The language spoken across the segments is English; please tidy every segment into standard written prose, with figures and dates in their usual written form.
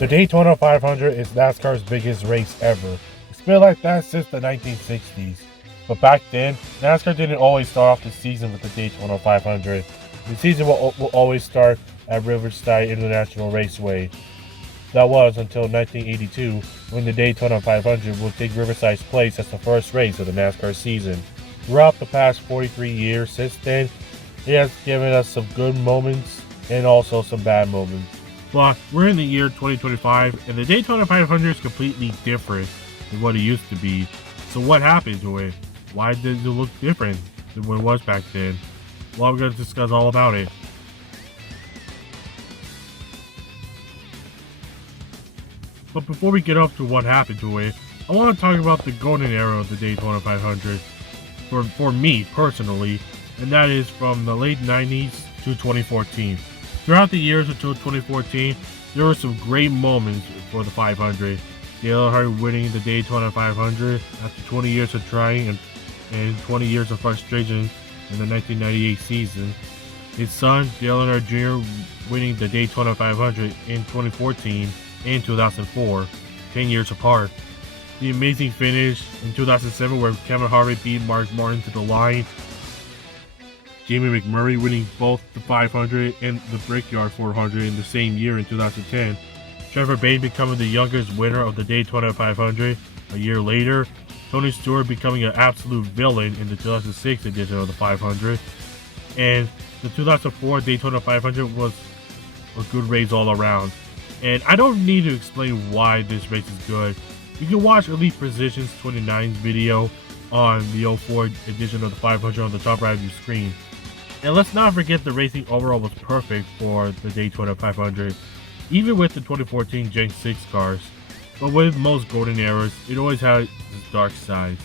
The Daytona 500 is NASCAR's biggest race ever. It's been like that since the 1960s. But back then, NASCAR didn't always start off the season with the Daytona 500. The season will always start at Riverside International Raceway. That was until 1982, when the Daytona 500 will take Riverside's place as the first race of the NASCAR season. Throughout the past 43 years since then, it has given us some good moments and also some bad moments. But we're in the year 2025, and the Daytona 500 is completely different than what it used to be. So what happened to it? Why did it look different than what it was back then? Well, I'm going to discuss all about it. But before we get up to what happened to it, I want to talk about the golden era of the Daytona 500 for me personally, and that is from the late 90s to 2014. Throughout the years until 2014, there were some great moments for the 500. Dale Earnhardt winning the Daytona 500 after 20 years of trying and 20 years of frustration in the 1998 season. His son, Dale Earnhardt Jr., winning the Daytona 500 in 2014 and 2004, 10 years apart. The amazing finish in 2007 where Kevin Harvick beat Mark Martin to the line. Jamie McMurray winning both the 500 and the Brickyard 400 in the same year in 2010. Trevor Bayne becoming the youngest winner of the Daytona 500 a year later. Tony Stewart becoming an absolute villain in the 2006 edition of the 500. And the 2004 Daytona 500 was a good race all around. And I don't need to explain why this race is good. You can watch ElitePrecision's 29's video on the 04 edition of the 500 on the top right of your screen. And let's not forget the racing overall was perfect for the Daytona 500, even with the 2014 Gen 6 cars. But with most golden eras, it always had its dark side.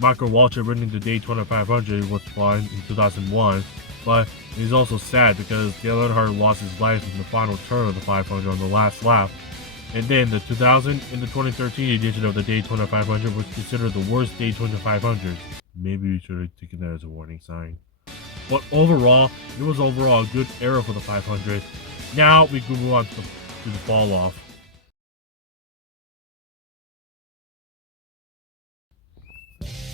Michael Waltrip winning the Daytona 500 was fun in 2001, but it is also sad because Dale Earnhardt lost his life in the final turn of the 500 on the last lap. And then the 2000 and the 2013 edition of the Daytona 500 was considered the worst Daytona 500s. Maybe we should have taken that as a warning sign. But overall, it was a good era for the 500. Now we can move on to the fall off.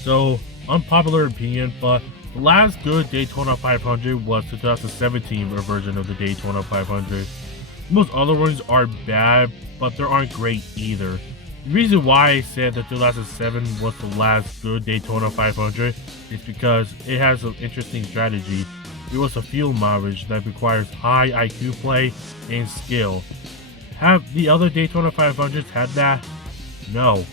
So, unpopular opinion, but the last good Daytona 500 was the 2017 version of the Daytona 500. Most other ones are bad, but they aren't great either. The reason why I said that 2007 was the last good Daytona 500 is because it has an interesting strategy. It was a fuel mileage that requires high IQ play and skill. Have the other Daytona 500s had that? No.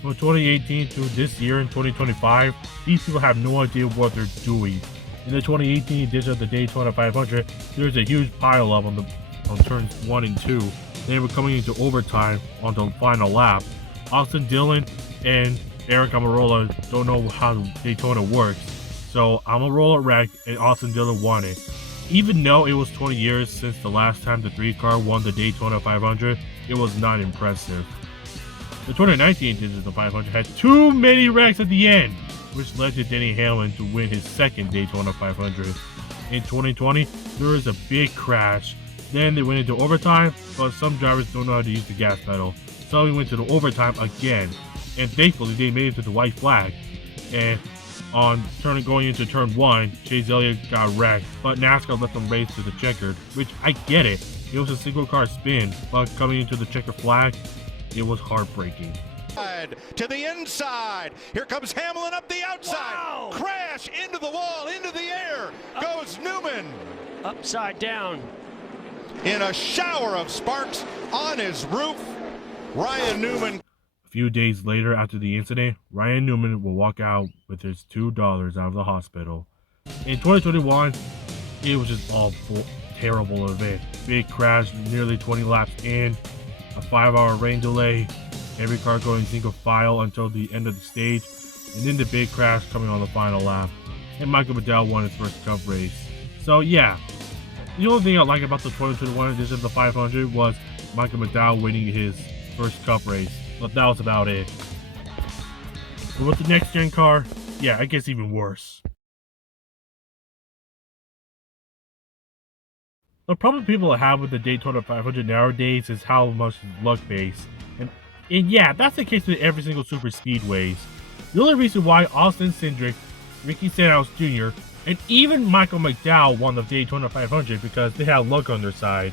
From 2018 to this year in 2025, these people have no idea what they're doing. In the 2018 edition of the Daytona 500, there's a huge pileup on turns 1 and 2. They were coming into overtime on the final lap. Austin Dillon and Eric Almirola don't know how Daytona works, so Almirola wrecked and Austin Dillon won it. Even though it was 20 years since the last time the 3-car won the Daytona 500, it was not impressive. The 2019 edition of the 500 had too many wrecks at the end, which led to Denny Hamlin to win his second Daytona 500. In 2020, there was a big crash. Then they went into overtime, but some drivers don't know how to use the gas pedal. So we went to the overtime again, and thankfully they made it to the white flag. And on going into turn 1, Chase Elliott got wrecked, but NASCAR let them race to the checkered, which I get it. It was a single car spin, but coming into the checkered flag, it was heartbreaking. To the inside, here comes Hamlin up the outside. Wow. Crash into the wall, into the air goes Newman. Upside down. In a shower of sparks on his roof, Ryan Newman. A few days later after the incident, Ryan Newman will walk out with his $2 out of the hospital. In 2021, it was just all terrible event. Big crash, nearly 20 laps in, a 5-hour rain delay, every car going single file until the end of the stage, and then the big crash coming on the final lap. And Michael McDowell won his first Cup race. So yeah, the only thing I like about the 2021 edition of the 500 was Michael McDowell winning his first Cup race, but that was about it. But with the next gen car, yeah, it gets even worse. The problem people have with the Daytona 500 nowadays is how much it's luck-based. And yeah, that's the case with every single super speedways. The only reason why Austin Cindric, Ricky Stenhouse Jr., and even Michael McDowell won the Daytona 500 because they had luck on their side.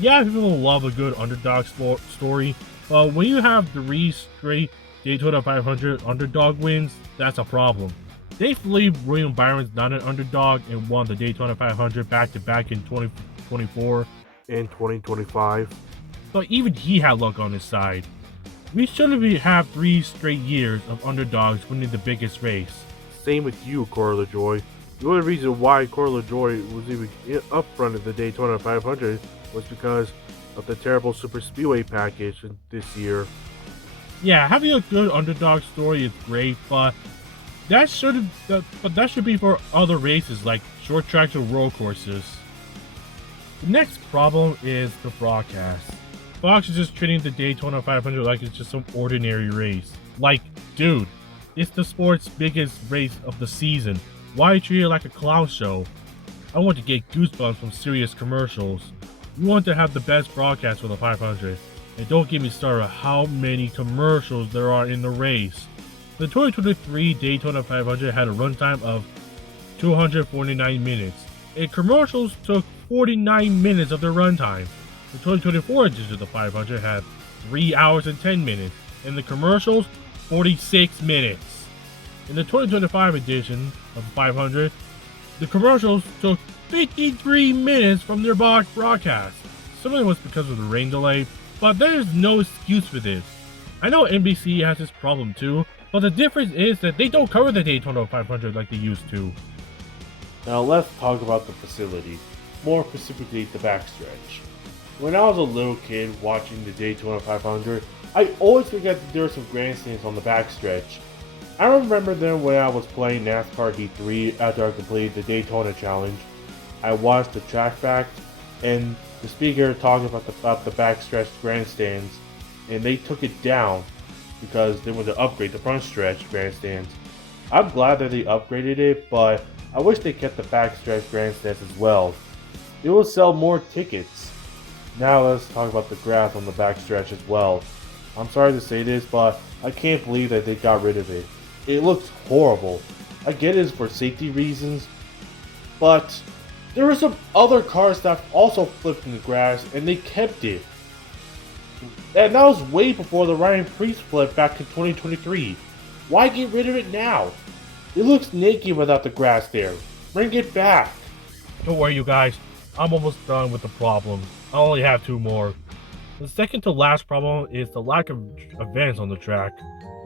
Yeah, people love a good underdog story, but when you have 3 straight Daytona 500 underdog wins, that's a problem. Thankfully, William Byron's not an underdog and won the Daytona 500 back-to-back in 2024 and 2025, but even he had luck on his side. We shouldn't have 3 straight years of underdogs winning the biggest race. Same with you, Corey LaJoy. The only reason why Corey LaJoy was even up front of the Daytona 500 was because of the terrible super speedway package this year. Yeah, having a good underdog story is great, but that should be for other races like short tracks or road courses. The next problem is the broadcast. Fox is just treating the Daytona 500 like it's just some ordinary race. Like, dude, it's the sport's biggest race of the season. Why treat it like a clown show? I want to get goosebumps from serious commercials. You want to have the best broadcast for the 500. And don't get me started on how many commercials there are in the race. The 2023 Daytona 500 had a runtime of 249 minutes, and commercials took 49 minutes of their runtime. The 2024 edition of the 500 had 3 hours and 10 minutes, and the commercials, 46 minutes. In the 2025 edition of the 500, the commercials took 53 minutes from their broadcast. Some of it was because of the rain delay, but there is no excuse for this. I know NBC has this problem too, but the difference is that they don't cover the Daytona 500 like they used to. Now let's talk about the facility, more specifically the backstretch. When I was a little kid watching the Daytona 500, I always forget that there were some grandstands on the backstretch. I remember them when I was playing NASCAR D3 after I completed the Daytona Challenge. I watched the track facts and the speaker talked about the backstretch grandstands, and they took it down because they wanted to upgrade the front stretch grandstands. I'm glad that they upgraded it, but I wish they kept the backstretch grandstands as well. It will sell more tickets. Now let's talk about the grass on the backstretch as well. I'm sorry to say this, but I can't believe that they got rid of it. It looks horrible. I get it is for safety reasons, but there were some other cars that also flipped in the grass and they kept it. And that was way before the Ryan Preece flip back in 2023. Why get rid of it now? It looks naked without the grass there. Bring it back. Don't worry, you guys. I'm almost done with the problem. I only have 2 more. The second to last problem is the lack of events on the track.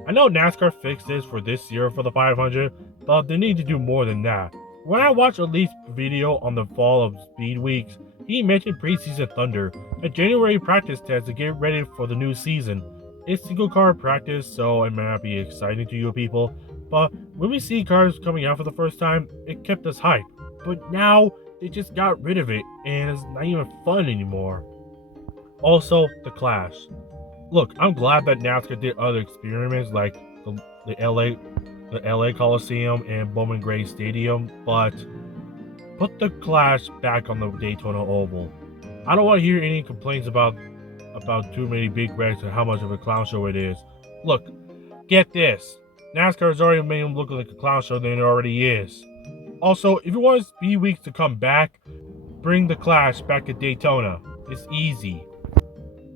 I know NASCAR fixed this for this year for the 500, but they need to do more than that. When I watched Elite's video on the fall of Speed Weeks, he mentioned preseason thunder, a January practice test to get ready for the new season. It's single car practice, so it may not be exciting to you people, but when we see cars coming out for the first time, it kept us hyped. But now, they just got rid of it, and it's not even fun anymore. Also, the Clash. Look, I'm glad that NASCAR did other experiments like the LA Coliseum and Bowman Gray Stadium, but put the Clash back on the Daytona Oval. I don't want to hear any complaints about too many big wrecks and how much of a clown show it is. Look, get this. NASCAR has already made him look like a clown show than it already is. Also, if you want Speed Weeks to come back, bring the Clash back to Daytona. It's easy.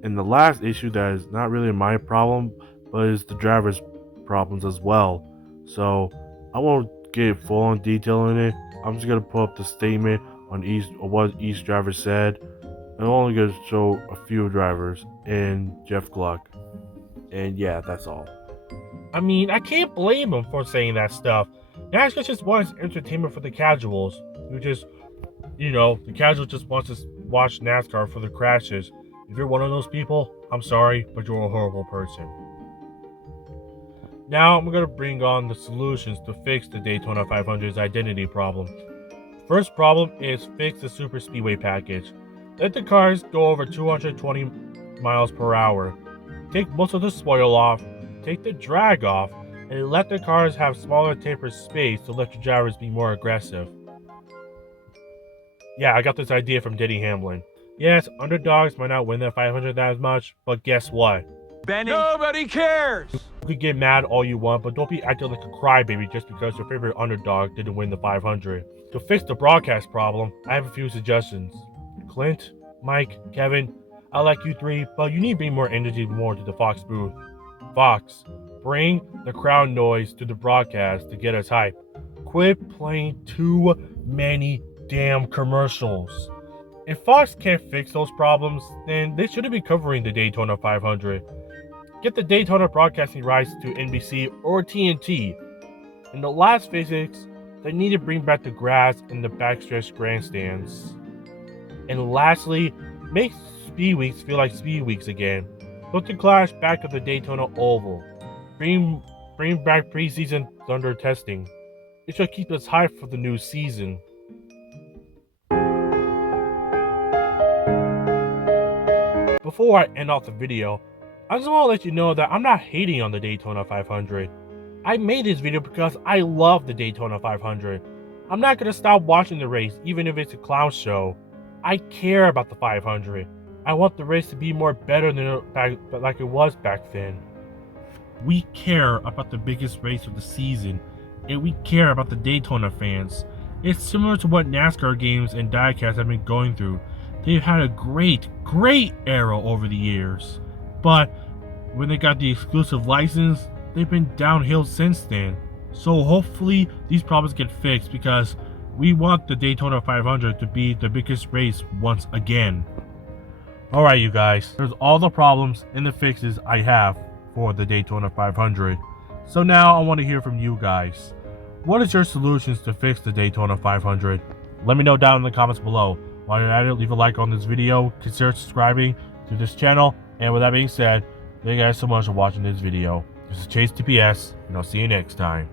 And the last issue that is not really my problem, but is the driver's problems as well. So I won't get full on detail in it. I'm just gonna pull up the statement on what each driver said. I'm only gonna show a few drivers and Jeff Gluck. And yeah, that's all. I mean, I can't blame him for saying that stuff. NASCAR just wants entertainment for the casuals. The casual just wants to watch NASCAR for the crashes. If you're one of those people, I'm sorry, but you're a horrible person. Now I'm going to bring on the solutions to fix the Daytona 500's identity problem. First problem is fix the super speedway package. Let the cars go over 220 miles per hour. Take most of the spoil off, take the drag off, and let the cars have smaller tapered space to let your drivers be more aggressive. Yeah, I got this idea from Denny Hamlin. Yes, underdogs might not win that 500 as much, but guess what? Nobody cares. You can get mad all you want, but don't be acting like a crybaby just because your favorite underdog didn't win the 500. To fix the broadcast problem, I have a few suggestions. Clint, Mike, Kevin, I like you three, but you need to bring more energy more to the Fox booth. Fox, bring the crowd noise to the broadcast to get us hype. Quit playing too many damn commercials. If Fox can't fix those problems, then they shouldn't be covering the Daytona 500. Get the Daytona broadcasting rights to NBC or TNT. In the last physics, they need to bring back the grass in the backstretch grandstands. And lastly, make Speed Weeks feel like Speed Weeks again. Put the Clash back at the Daytona Oval. Bring back preseason Thunder testing. It should keep us hyped for the new season. Before I end off the video, I just want to let you know that I'm not hating on the Daytona 500. I made this video because I love the Daytona 500. I'm not going to stop watching the race even if it's a clown show. I care about the 500. I want the race to be more better than like it was back then. We care about the biggest race of the season, and we care about the Daytona fans. It's similar to what NASCAR games and diecasts have been going through. They've had a great era over the years. But when they got the exclusive license, they've been downhill since then. So hopefully these problems get fixed because we want the Daytona 500 to be the biggest race once again. Alright you guys, there's all the problems and the fixes I have for the Daytona 500. So now I want to hear from you guys. What is your solutions to fix the Daytona 500? Let me know down in the comments below. While you're at it, leave a like on this video, consider subscribing to this channel, and with that being said, thank you guys so much for watching this video. This is Chase TPS, and I'll see you next time.